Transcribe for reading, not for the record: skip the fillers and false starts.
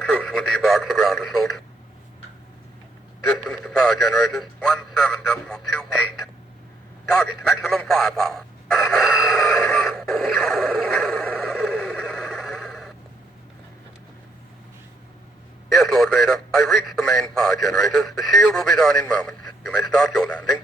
troops will debark for ground assault. Distance to power generators? 17.28. Target, maximum firepower. Yes, Lord Vader. I've reached the main power generators. The shield will be down in moments. You may start your landing.